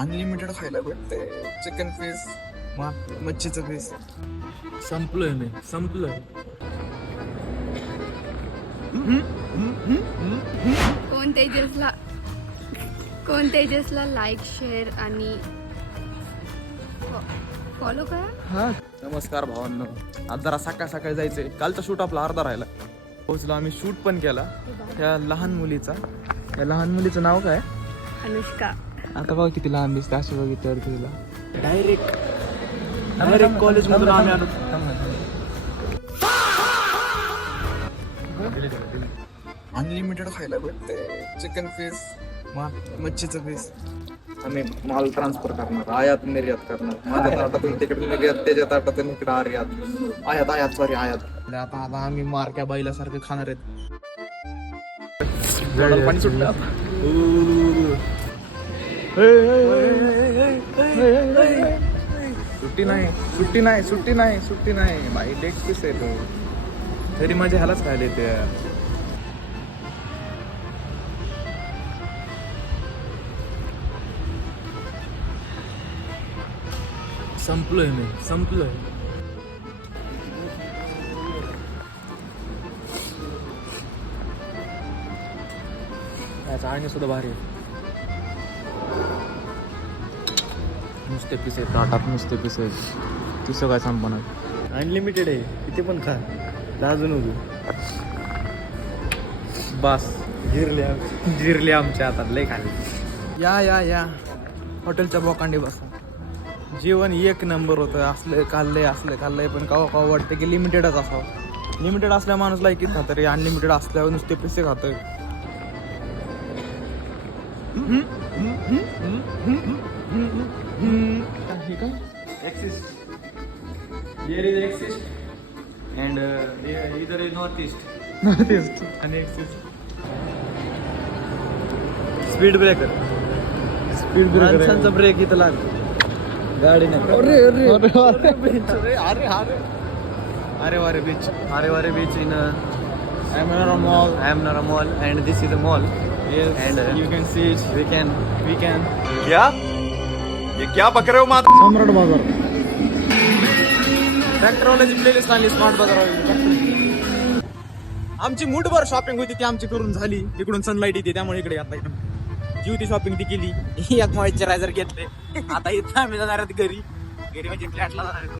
Unlimited खायला भेटते. Chicken piece, मच्छीचं पीस. संपलोय मी, संपलोय. कोण तेजसला लाईक शेअर आणि फॉलो करा. नमस्कार भावांनो. आज जरा सकाळ सकाळी जायचंय. कालचा शूट आपला अर्धा राहिला. पोहोचलो आम्ही. शूट पण केला त्या लहान मुलीचा. त्या लहान मुलीचं नाव काय? अनुष्का. आता बघा किती लहान दिसते अशी बघितल्यावर तिला. डायरेक्ट कॉलेज मधून आम्ही आलो. अनलिमिटेड खायला भेटते. चिकन पीस, मच्छीचं पीस. आम्ही माल ट्रान्सफर करणार, आयात निर्यात करणार. माझ्या ताटातून तिकडे निर्यात, त्याच्या ताटातून इकडे आयात सॉरी आयात. आता आम्ही मारक्या बाईला सारखे खाणार आहेत. पाणी सुटलं. सुट्टी नाही बाई. लेग पीस आहे तो. तरी माझ्या ह्यालाच खायला येते. संपलोय मी, संपलोय. चाळणी सुद्धा भारी आहे. नुसते पीस आहेत ताटात, नुसते पीस आहेत. किसं काय संपणार. अनलिमिटेड आहे, किती पण खा. लाजू नको. बस जिरले आमच्या हातात लय खाली. या हॉटेलच्या बोकांडी बसा. जेवण एक नंबर होतं. असलं खाल्लंय पण कवा वाटतं की लिमिटेडच असावं. लिमिटेड असल्या माणूस लायकीत खातं रे. अनलिमिटेड असल्यावर नुसते पैसे खातं. There is Axis and either is Northeast आणि एक्सिस. Speed breaker. माणसांचा ब्रेक इथं लागतो. गाडी नाही. अरे beach. Arevare beach in Amanora Mall. Amnara Mall and this is a mall. Yes, And you can see it. we can. क्या ये क्या बक रहे हो माता? सम्राट बाजार. ट्रॅक्टरवाल्याची प्लेलिस्ट आणली स्मार्ट बाजारावर. आमची मुठभर शॉपिंग होती ती आमची करून झाली. तिकडून सनलाईट येते त्यामुळे इकडे आता जीव ती शॉपिंग ती केली. एक मॉइश्चरायझर घेतले. आता इथं आम्ही जाणार घरी म्हणजे फ्लॅटला जाणार.